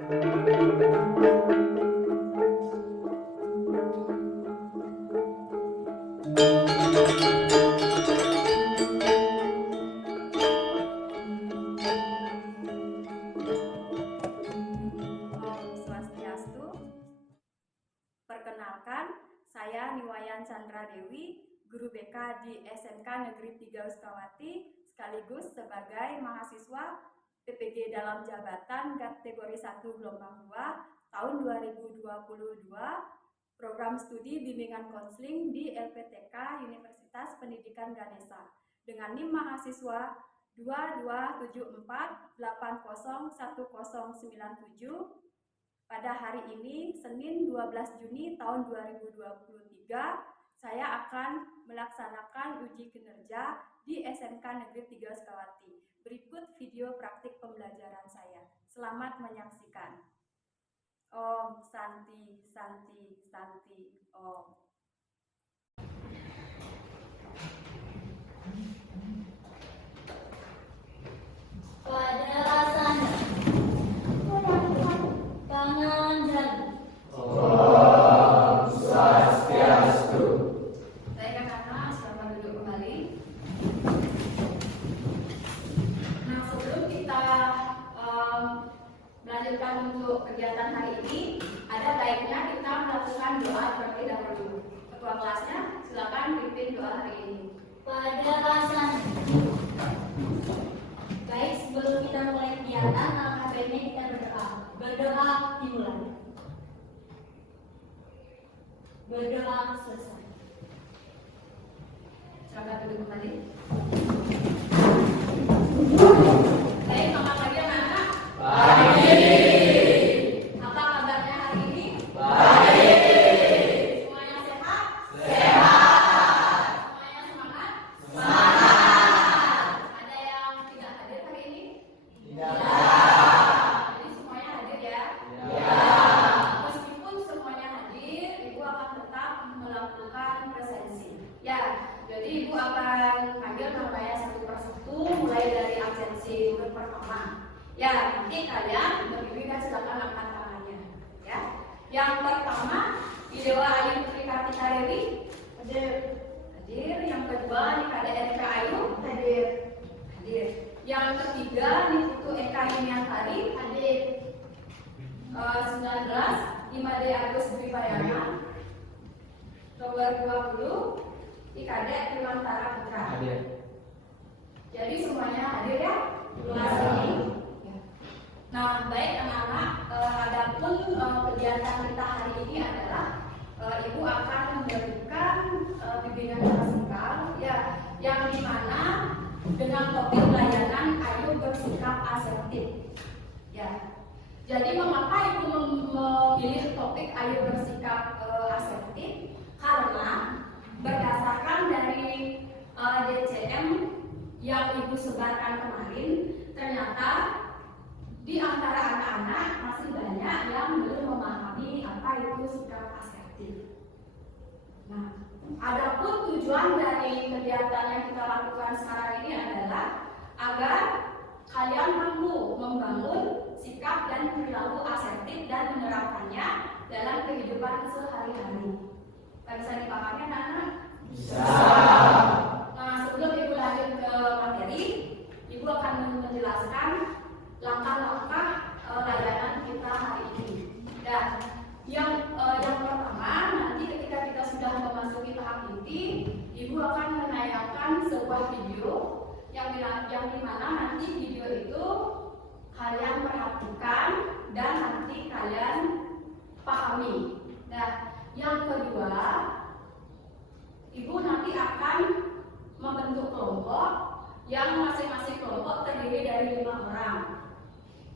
Perkenalkan, saya Niwayan Chandra Dewi, guru BK di SMK Negeri 3 Uskawati, sekaligus sebagai mahasiswa PPG dalam jabatan kategori 1 gelombang 2 tahun 2022, program studi bimbingan konseling di LPTK Universitas Pendidikan Ganesha dengan NIM mahasiswa 2274801097. Pada hari ini, Senin 12 Juni tahun 2023, saya akan melaksanakan uji kinerja di SMK Negeri 3 Uskawati. Berikut video praktik pembelajaran saya. Selamat menyaksikan. Om Santi, Santi, Santi, Om. Pada rasanya tangan dan Om Swastiastu. Baik anak-anak, selamat duduk kembali. Nah, sebelum kita melanjutkan untuk kegiatan hari ini, ada baiknya kita melakukan doa terlebih dahulu. Ketua kelasnya, silakan pimpin doa hari ini. pada rasanya. Baik, sebelum kita mulai kegiatan, alangkah baiknya kita berdoa. Berdoa dimulai. Berdoa selesai. Silakan duduk kembali. Baik, selamat pagi anak-anak. Pagi. Apa kabarnya hari ini? Baik. Semuanya sehat? Sehat. Semuanya semangat? Semangat. Ada yang tidak hadir hari ini? Tidak. Jadi semuanya hadir ya? Ya. Meskipun semuanya hadir, Ibu akan tetap melakukan presensi. Ya, jadi Ibu akan panggil namanya satu persatu, mulai dari absensi huruf pertama. Ya, nanti kalian berdiri dan silakan angkat tangannya. Ya, yang pertama, Idewa Ayu Putri Kartika Dewi hadir. Hadir. Yang kedua, Nikade Erika Ayu hadir. Hadir. Yang ketiga, Niputu Eka Yuniantari hadir. 19, Imade Agus Dwi Payana. Nomor 20, Ikade Primantara Putra. Hadir. Jadi semuanya hadir ya? Kelas ini. Ya. Nah, baik anak-anak, adapun kegiatan kita hari ini adalah Ibu akan memberikan bimbingan klasikal ya, yang dimana dengan topik layanan Ayu bersikap asertif. Ya. Jadi mengapa Ibu memilih topik Ayu bersikap asertif? Karena berdasarkan dari DCM yang Ibu sebarkan kemarin, ternyata di antara anak-anak masih banyak yang belum memahami apa itu sikap asertif. Nah, adapun tujuan dari kegiatan yang kita lakukan sekarang ini adalah agar kalian mampu membangun sikap dan perilaku asertif dan menerapkannya dalam kehidupan sehari-hari. Bisa dipahami anak-anak? Bisa. Nah, sebelum Ibu lanjut ke materi, Ibu akan menjelaskan langkah-langkah layanan kita hari ini. Dan yang pertama, nanti ketika kita sudah memasuki tahap inti, Ibu akan menayangkan sebuah video yang dimana nanti video itu kalian perhatikan dan nanti kalian pahami. Nah, yang kedua, Ibu nanti akan membentuk kelompok yang masing-masing kelompok terdiri dari 5 orang.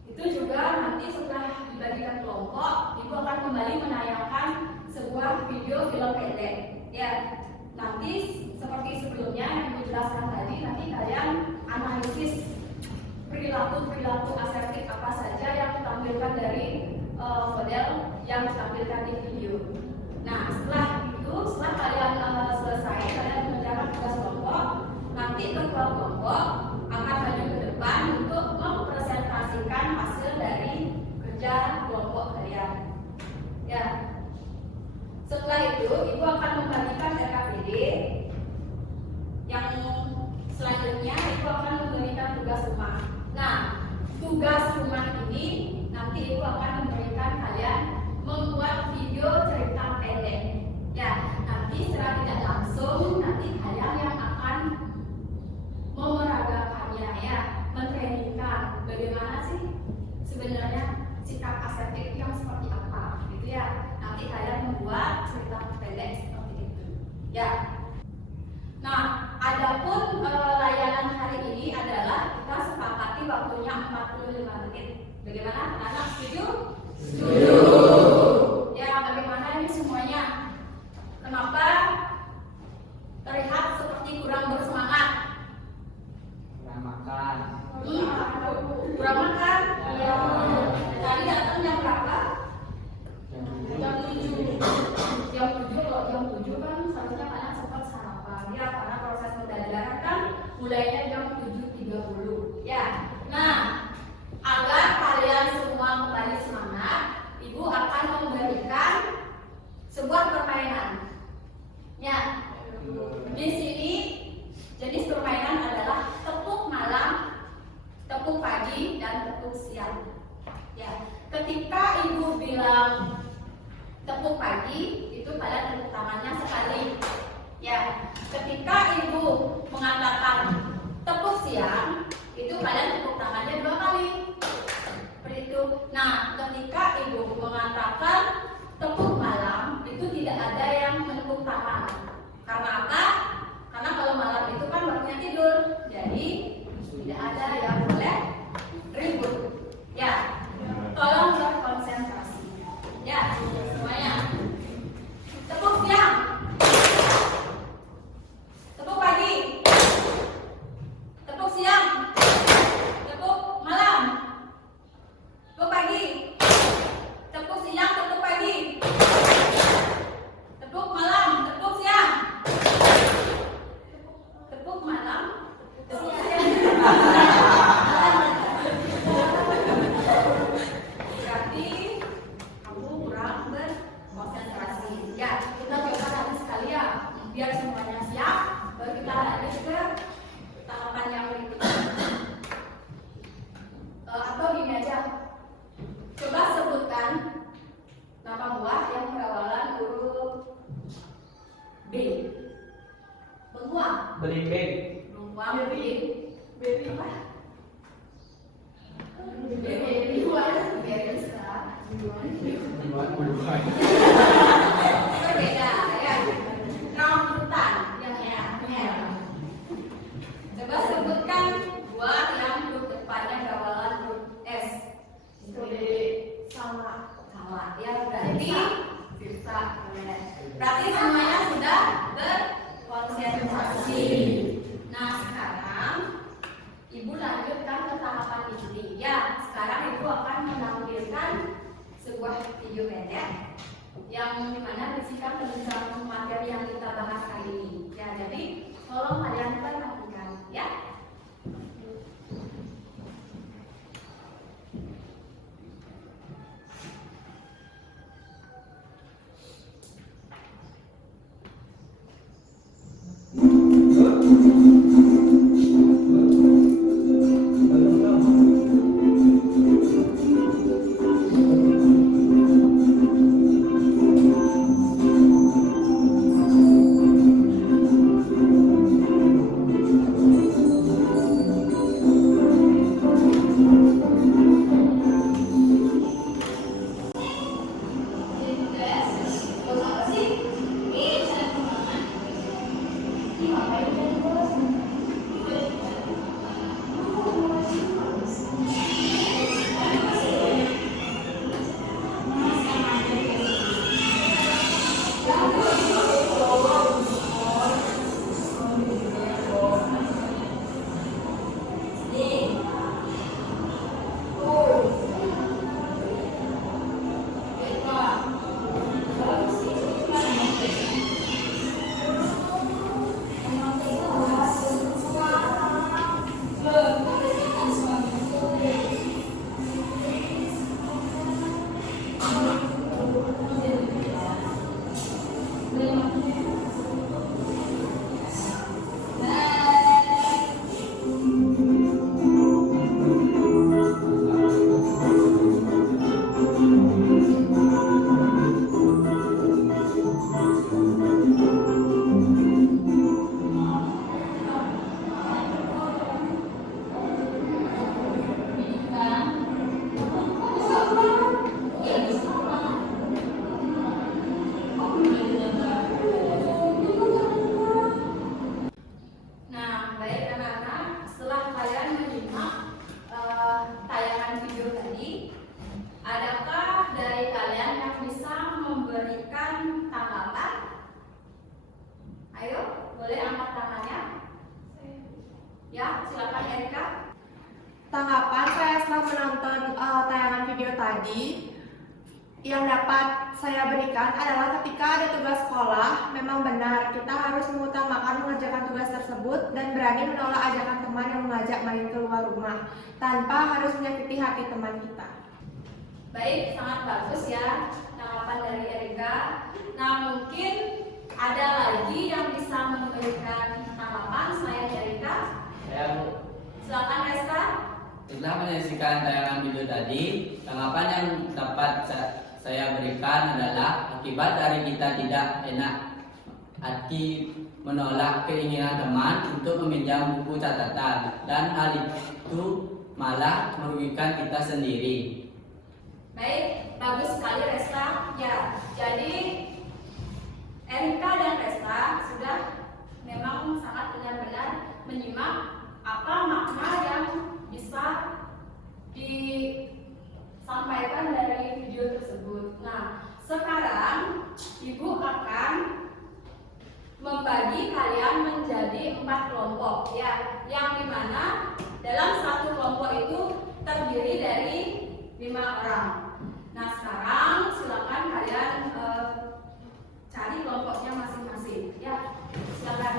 Itu juga nanti setelah dibagikan kelompok, Ibu akan kembali menayangkan sebuah video film pendek. Ya, nanti seperti sebelumnya yang Ibu jelaskan tadi, nanti kalian analisis perilaku asertif apa saja yang ditampilkan dari model yang ditampilkan di video. Nah, setelah kalian selesai, kalian mengerjakan tugas kelompok, nanti ketua kelompok akan maju ke depan untuk mempresentasikan hasil dari kerja itu Ibu akan membagikan RKPD. Yang selanjutnya Ibu akan memberikan tugas rumah. Nah, tugas rumah ini nanti Ibu akan memberikan kalian membuat video cerita pendek. Ya, nanti secara tidak langsung nanti kalian yang akan memeragakannya, ya, mentrainingkan bagaimana sih sebenarnya sikap asertif yang seperti apa, gitu ya. Nanti kalian membuat cerita pendek seperti itu, ya. Nah, adapun layanan hari ini adalah kita sepakati waktunya 45 menit. Bagaimana? Anak setuju? Setuju. Ya, bagaimana ini semuanya? Kenapa terlihat seperti kurang bersemangat? Kurang makan. Kurang makan? Ya. Tadi datang jam berapa? Jam 7. Jam 7, kalau jam 7 kan seharusnya kalian sempat sarapan, ya, karena proses pembelajaran kan mulainya jam 7.30, ya. Nah, agar kalian semua kembali semangat, Ibu akan memberikan sebuah permainan. Ya, di sini jenis permainan adalah tepuk malam, tepuk pagi, dan tepuk siang. Ya, ketika Ibu bilang tepuk pagi, itu kalian tepuk tangannya sekali. Ya, ketika Ibu mengatakan tepuk siang, itu kalian tepuk tangannya 2 kali. Seperti itu. Nah, ketika Ibu mengatakan tepuk malam, itu tidak ada yang menepuk tangan. Karena apa? Karena kalau malam itu kan waktunya tidur, jadi tidak ada yang boleh ribut. Ya, tolong berkonsentrasi. Ya, semuanya. Tepuk siang. Tepuk pagi. Tepuk siang. Tepuk malam. Tepuk pagi. Tepuk siang, tepuk pagi. Tepuk malam, tepuk siang. Tepuk malam, tepuk siang. Berarti kamu kurang berkonsentrasi. Ya, kita coba lagi sekali ya, biar semuanya siap. Baru kita lanjut ke tahapan yang berikutnya. Atau gini aja, coba sebutkan nama buah yang berawalan huruf B. Benua. Belimbing. Benua. Baby apa? Baby buah. Bisa. Berbeda ya. Rambutan yang ya. Coba sebutkan buah yang huruf depannya berawalan huruf S. Sama. Ya, berarti bisa. Berarti semuanya sudah berkonsentrasi. Nah, sekarang Ibu lanjutkan ke tahapan ini. Ya, sekarang Ibu akan menampilkan sebuah video pendek yang dimana berisikan tentang materi yang kita bahas hari ini. Ya, jadi tolong kalian perhatikan, ya. nonton tayangan video tadi, yang dapat saya berikan adalah ketika ada tugas sekolah, memang benar kita harus mengutamakan mengerjakan tugas tersebut dan berani menolak ajakan teman yang mengajak main keluar rumah tanpa harus menyakiti hati teman kita. Baik, sangat bagus ya tanggapan dari Erika. Nah, mungkin ada lagi yang bisa memberikan tanggapan selain Erika? Saya Silakan Resta. setelah menyaksikan tayangan video tadi, tanggapan yang dapat saya berikan adalah akibat dari kita tidak enak hati menolak keinginan teman untuk meminjam buku catatan, dan hal itu malah merugikan kita sendiri. Baik, bagus sekali Resta. Ya, jadi Erika dan Resta sudah memang sangat benar-benar menyimak apa makna yang bisa disampaikan dari video tersebut. Nah, sekarang Ibu akan membagi kalian menjadi 4 kelompok ya, yang dimana dalam satu kelompok itu terdiri dari 5 orang. Nah, sekarang silakan kalian cari kelompoknya masing-masing ya. Silakan.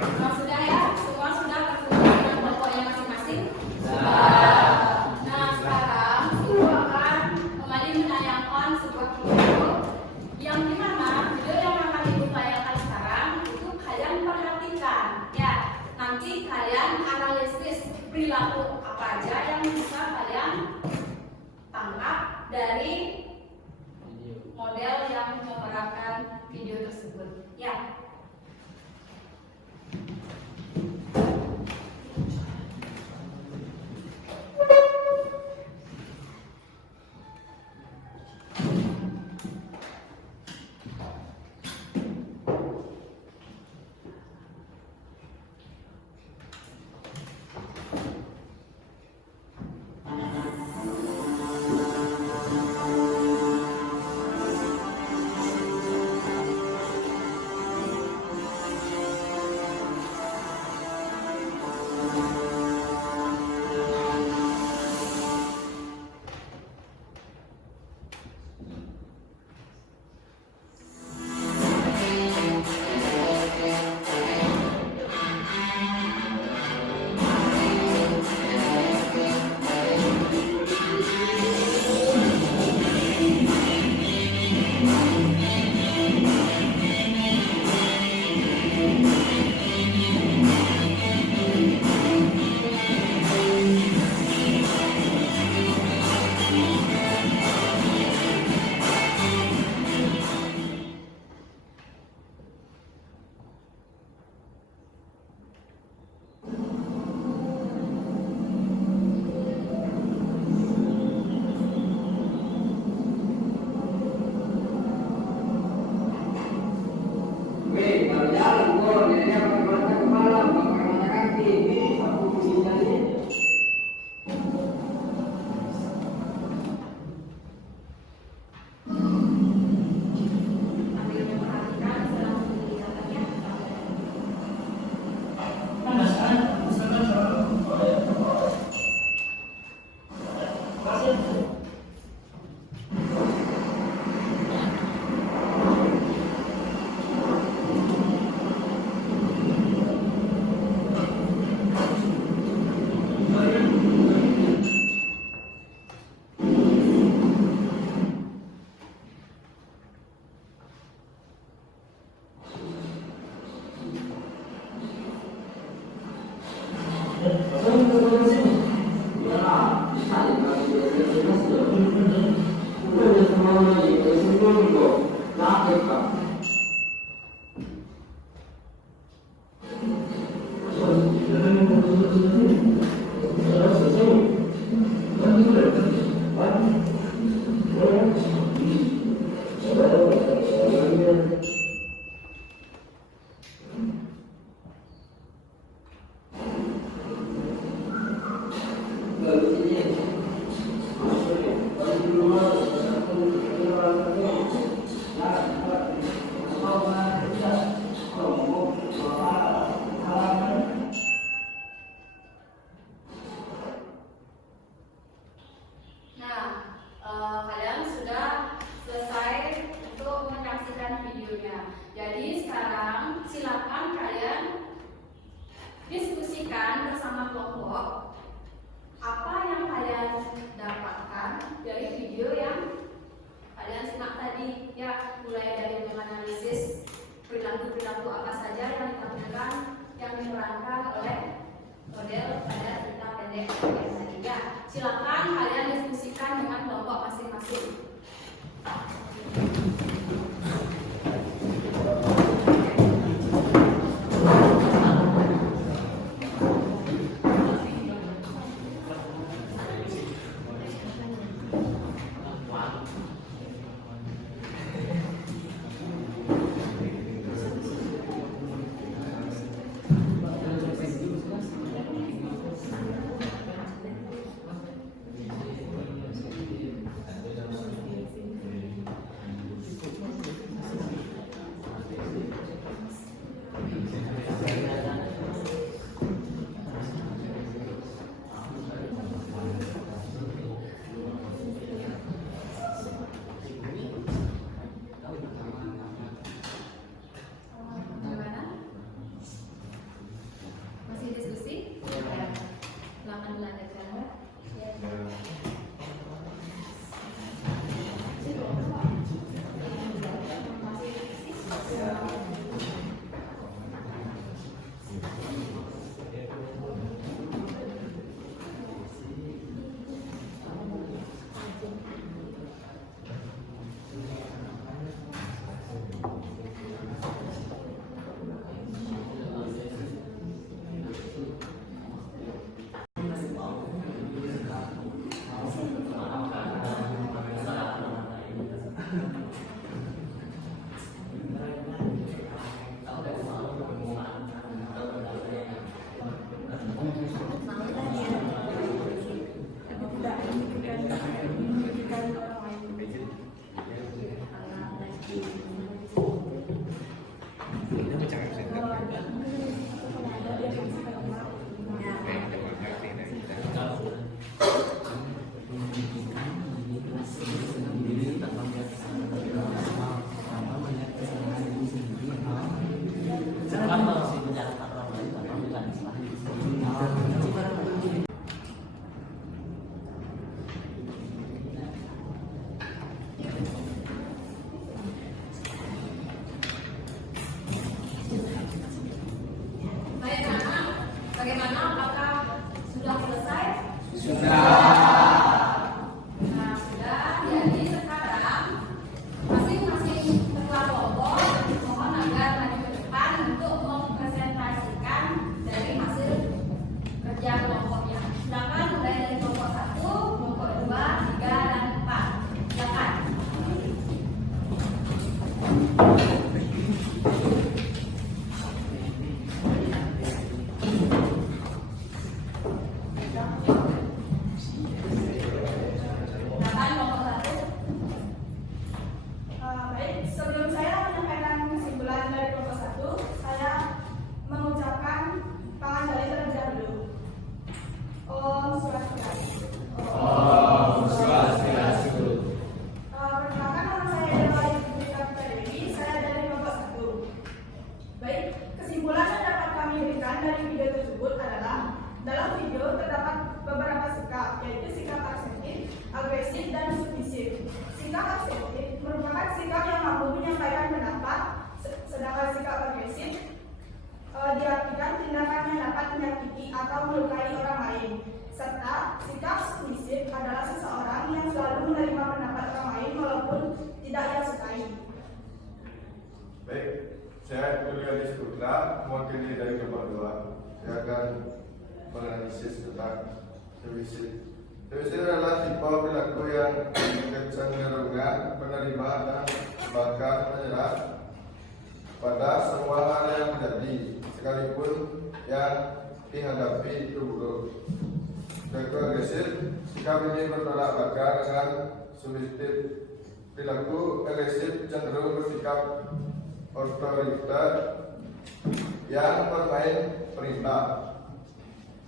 Nah, sudah ya, semua sudah bertemu dengan kelompoknya masing-masing. Nah, sekarang Ibu akan kembali menayangkan sebuah video yang dimana video yang akan Ibu tayangkan sekarang itu kalian perhatikan ya. Nanti kalian analisis perilaku apa aja yang bisa kalian tangkap dari model yang memerankan video tersebut ya. Ya, Nah, kalian sudah selesai untuk menyaksikan videonya. Jadi sekarang silakan kalian diskusikan bersama kelompok apa yang kalian dapatkan dari video yang kalian simak tadi, ya, mulai dari menganalisis perilaku-perilaku apa saja yang ditampilkan yang diperankan oleh model pada cerita pendek yang tadi, ya. Silakan kalian diskusikan dengan kelompok masing-masing. Bagaimana? Masih diskusi? Ya. Silakan dilanjutkan, ya. Bagaimana? Apakah sudah selesai? Nah, sudah. Jadi sekarang masing-masing ketua kelompok mohon agar maju ke depan untuk mempresentasikan dari hasil kerja kelompoknya. Silakan mulai dari kelompok 1, kelompok 2, 3, dan 4. Silakan. Baik, sebelum saya menyampaikan kesimpulan dari kelompok 1, saya mengucapkan pangandali terlebih dahulu. Om Swastiastu. Perkenalkan, nama saya adalah Ibu Kapita Dewi, saya dari kelompok 1. Baik, kesimpulan yang dapat kami berikan dari video tersebut adalah dalam video terdapat beberapa sikap, yaitu sikap asertif, agresif, dan submisif. Sikap asertif merupakan sikap yang mampu menyampaikan pendapat, sedangkan sikap agresif diartikan tindakan yang dapat menyakiti atau melukai orang lain. Serta sikap submisif adalah seseorang yang selalu menerima pendapat orang lain walaupun tidak ia sukai. Baik, saya Julianis Putra, mewakili dari kelompok 2. Saya akan menganalisis tentang submisif. Submisif adalah tipe perilaku yang kecenderungan menerima dan bahkan menyerah pada semua hal yang terjadi, sekalipun yang dihadapi itu buruk. perilaku agresif. Sikap ini bertolak belakang dengan subjektif. Perilaku agresif cenderung bersikap otoriter yang bermain perintah.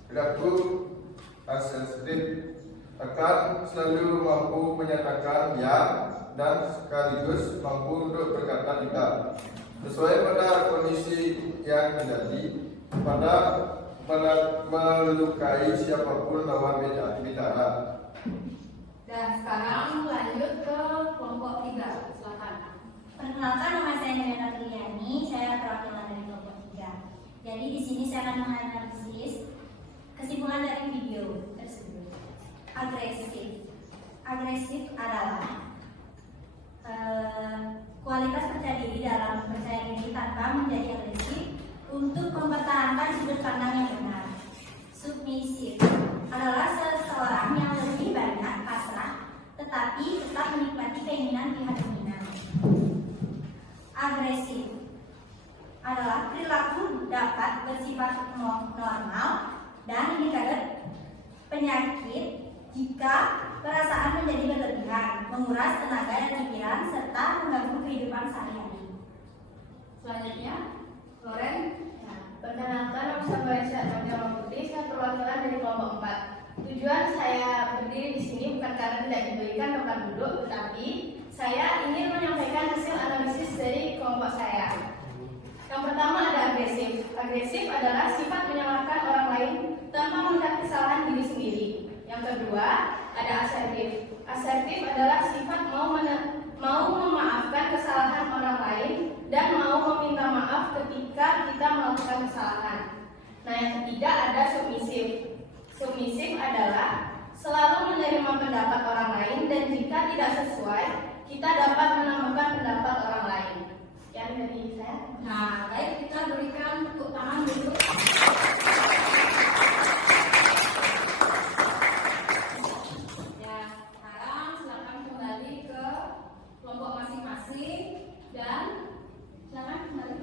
Perilaku asertif akan selalu mampu menyatakan ya dan sekaligus mampu untuk berkata tidak sesuai pada kondisi yang terjadi pada melukai siapapun lawan bicara. Dan sekarang lanjut ke kelompok 3. Silakan. Perkenalkan, nama saya Nirina Triani, saya perwakilan dari kelompok 3. Jadi di sini saya akan menganalisis kesimpulan dari video tersebut. Agresif adalah kualitas percaya diri dalam percaya diri tanpa menjadi agresif untuk mempertahankan sudut pandang yang benar. Submisif adalah seseorang yang lebih banyak pasrah tetapi tetap menikmati keinginan pihak dominan. Agresif adalah perilaku dapat bersifat normal dan indikator penyakit jika perasaan menjadi berlebihan, menguras tenaga dan pikiran serta mengganggu kehidupan sehari-hari. Selanjutnya, Loren. Perkenalkan, nama saya Syahrini Putri, saya perwakilan dari kelompok 4. Tujuan saya berdiri di sini bukan karena tidak diberikan tempat duduk, tetapi saya ingin menyampaikan hasil analisis dari kelompok saya. Yang pertama ada agresif. Agresif adalah sifat menyalahkan orang lain tanpa melihat kesalahan diri sendiri. Yang kedua ada asertif. Asertif adalah sifat mau memaafkan kesalahan orang lain dan mau meminta maaf ketika kita melakukan kesalahan. Nah, yang ketiga ada submisif. Submisif adalah selalu menerima pendapat orang lain dan jika tidak sesuai, kita dapat menambahkan pendapat orang lain. Yang dari saya. Nah, baik, kita berikan tepuk tangan dulu. Ya, sekarang silakan kembali ke kelompok masing-masing dan silakan kembali.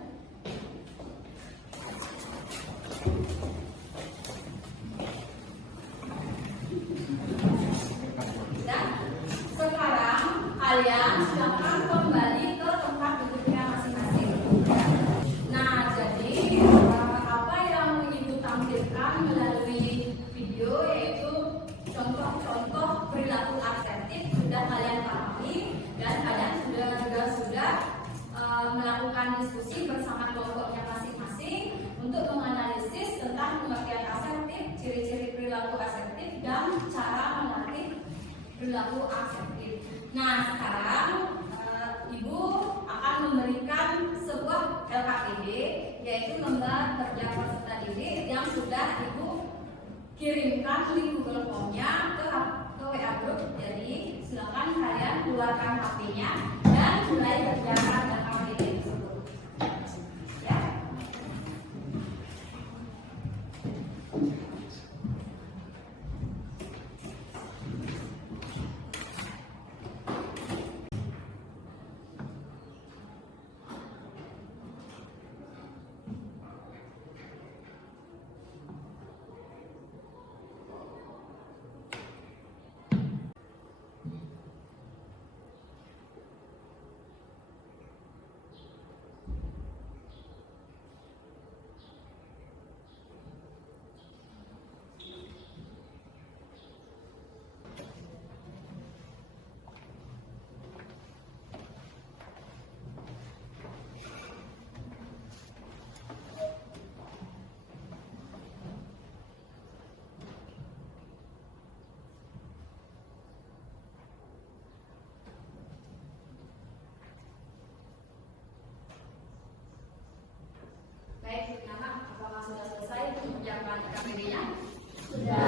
Dan sekarang kalian silakan kembali ke tempat duduknya masing-masing. Nah, jadi apa yang Ibu tampilkan melalui video yaitu contoh-contoh perilaku asertif sudah kalian pahami dan kalian sudah melakukan diskusi bersama kelompoknya masing-masing untuk menganalisis tentang pengertian asertif, ciri-ciri perilaku asertif dan cara melatih perilaku asertif. Nah, sekarang Ibu akan memberikan sebuah LKPD yaitu lembar kerja peserta didik yang sudah Ibu kirimkan link Google Form-nya ke WA group. Jadi silakan kalian keluarkan HP-nya dan mulai kerjakan LKPD tersebut. Ya. Baik, anak, apakah sudah selesai mengerjakan LKPD-nya? Sudah.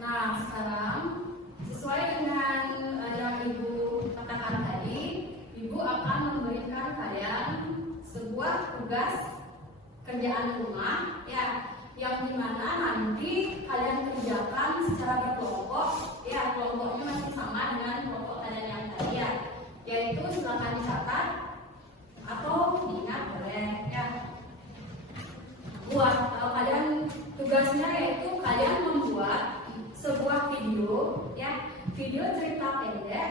Nah, sekarang sesuai dengan yang Ibu katakan tadi, Ibu akan memberikan kalian sebuah tugas kerjaan rumah, ya, yang dimana nanti kalian kerjakan secara berkelompok, ya, kelompoknya masih sama dengan kelompok kalian yang tadi, ya, yaitu silakan dicatat atau diingat boleh, ya. Buat kalian tugasnya yaitu kalian video cerita pendek.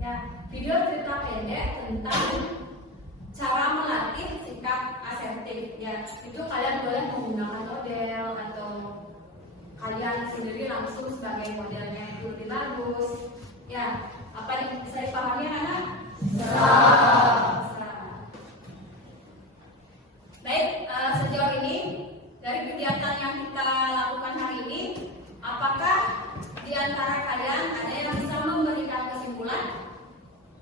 Ya, video cerita pendek tentang cara melatih sikap asertif. Ya, itu kalian boleh menggunakan model atau kalian sendiri langsung sebagai modelnya itu lebih bagus. Ya, apa nih bisa dipahami anak? Bisa. Baik, sejauh ini dari kegiatan yang kita lakukan hari ini, apakah di antara kalian ada yang bisa memberikan kesimpulan?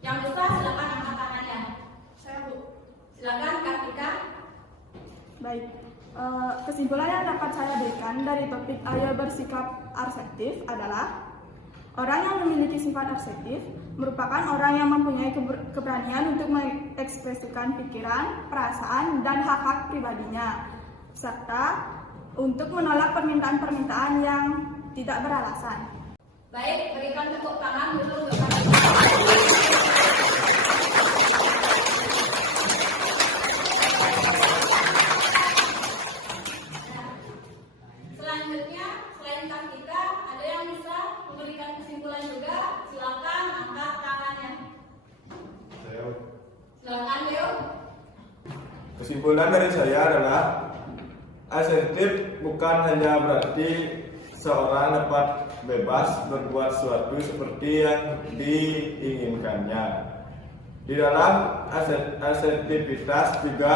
Yang bisa silakan angkat tangannya. Saya Bu. Silakan Kartika. Baik, kesimpulan yang dapat saya berikan dari topik ayo bersikap asertif adalah orang yang memiliki sifat asertif merupakan orang yang mempunyai keberanian untuk mengekspresikan pikiran, perasaan, dan hak-hak pribadinya, serta untuk menolak permintaan-permintaan yang tidak beralasan. Baik, berikan tepuk tangan dulu. Selanjutnya, selain Kartika, ada yang bisa memberikan kesimpulan juga? Silakan angkat tangannya. Silakan Leo. Kesimpulan dari saya adalah asertif bukan hanya berarti seorang dapat bebas berbuat sesuatu seperti yang diinginkannya. Di dalam asertivitas juga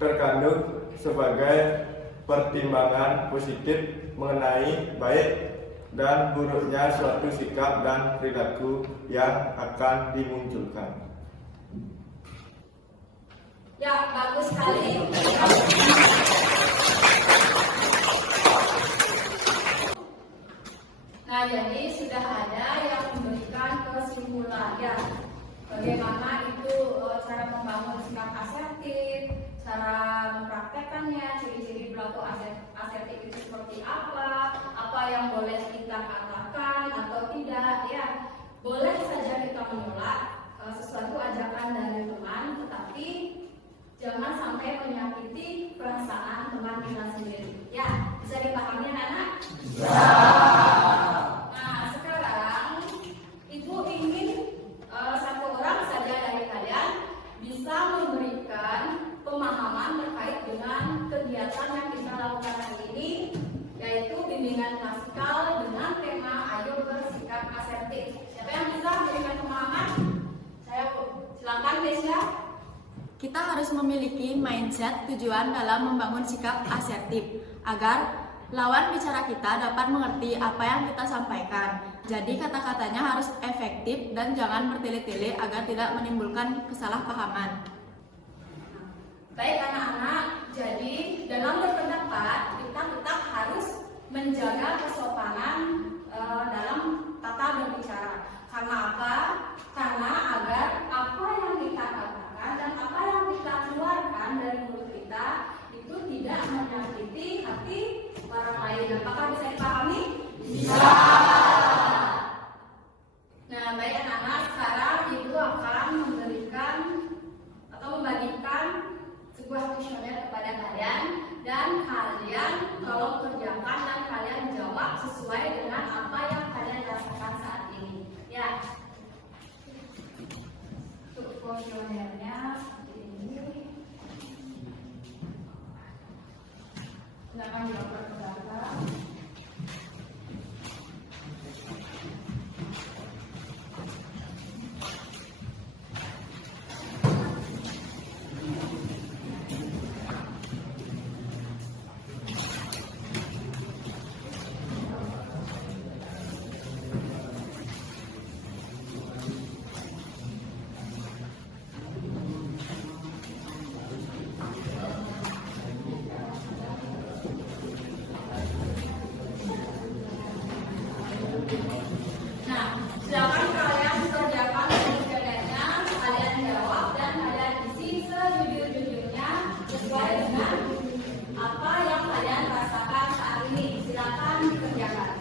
terkandung sebagai pertimbangan positif mengenai baik dan buruknya suatu sikap dan perilaku yang akan dimunculkan. Ya, bagus sekali. Nah, jadi sudah ada yang memberikan kesimpulan ya. Bagaimana itu cara membangun sikap asertif, cara mempraktekkannya, ciri-ciri perilaku asertif itu seperti apa yang boleh kita katakan atau tidak ya. Boleh saja kita menolak sesuatu ajakan dari teman, tetapi jangan sampai menyakiti perasaan teman kita sendiri. Ya, bisa dipahami anak-anak? Ya. Nah, sekarang Ibu ingin satu orang saja dari kalian bisa memberikan pemahaman terkait dengan kegiatan yang kita lakukan hari ini, yaitu bimbingan klasikal dengan tema ayo bersikap asertif. Siapa yang bisa memberikan pemahaman? Saya Bu. Silakan Desya. Kita harus memiliki mindset tujuan dalam membangun sikap asertif agar lawan bicara kita dapat mengerti apa yang kita sampaikan. Jadi kata-katanya harus efektif dan jangan bertele-tele agar tidak menimbulkan kesalahpahaman. Baik anak-anak, jadi dalam berpendapat kita tetap harus menjaga kesopanan dalam tata berbicara. Karena apa? Karena agar apa yang kita katakan dan apa yang kita keluarkan dari mulut kita itu tidak menyakiti hati orang lain. Apakah bisa dipahami? Bisa. Nah, baik anak-anak, sekarang Ibu akan memberikan atau membagikan sebuah kuesioner kepada kalian dan kalian tolong kerjakan dan kalian jawab sesuai dengan apa yang kalian rasakan saat ini. Ya. Untuk kuesionernya seperti ini. Silakan jawab ke belakang. Nah, silakan kalian kerjakan kuesionernya, kalian jawab dan kalian isi sejujur-jujurnya sesuai dengan apa yang kalian rasakan saat ini. Silakan dikerjakan.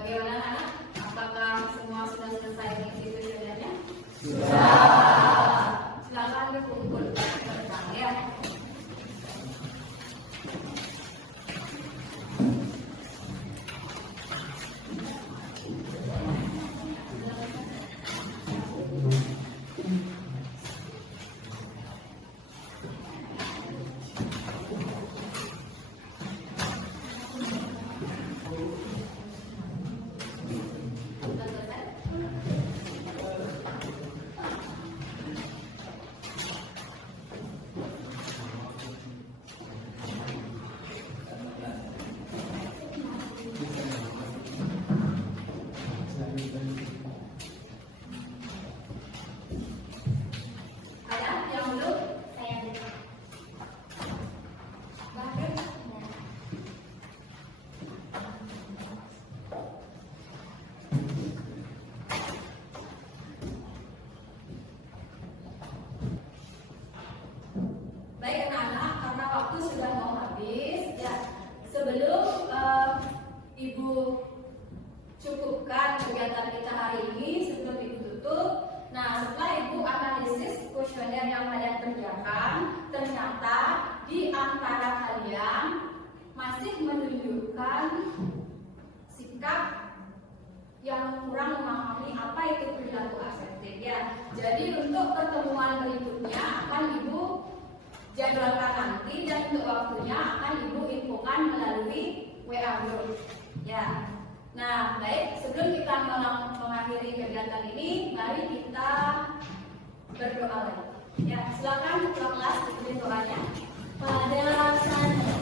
Bagaimana anak? Apakah semua sudah selesai mengisi kuesionernya? Silakan berkumpul bersama ya. Ada yang belum? Saya berikan. Bahkan baik anak-anak, karena waktu sudah mau habis ya. Sebelum Ibu cukupkan kegiatan kita hari ini, sebelum Ibu tutup, nah setelah Ibu analisis kuesioner yang kalian kerjakan, ternyata di antara kalian masih menunjukkan sikap yang kurang memahami apa itu perilaku asertif ya. Jadi untuk pertemuan berikutnya akan Ibu jadwalkan nanti, dan untuk waktunya akan Ibu infokan melalui WA group ya. Nah baik, sebelum kita mengakhiri kegiatan ini, mari kita berdoa lagi ya. Silakan ketua kelas ikutin doanya. Pada saat